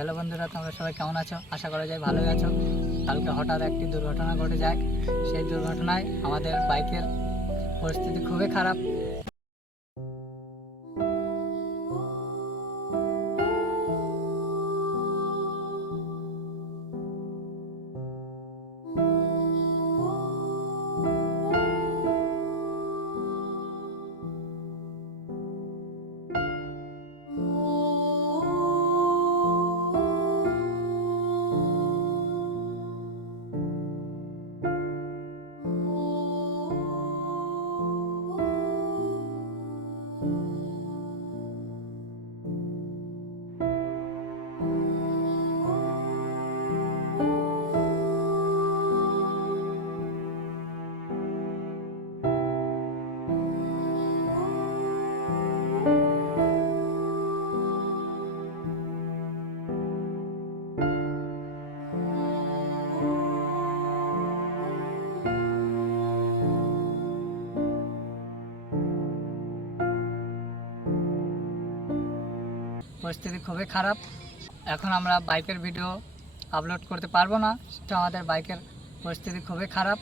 Hello বন্ধুরা, তোমরা সবাই কেমন আছো? আশা করা যায় ভালোই আছো। কালকে হঠাৎ একটি দুর্ঘটনা ঘটে যায়। সেই দুর্ঘটনায় আমাদের বাইকের পরিস্থিতি খুবই খারাপ। পরিস্থিতি খুবই খারাপ। এখন আমরা বাইকের ভিডিও আপলোড করতে পারবো না, সেটা আমাদের বাইকের পরিস্থিতি খুবই খারাপ।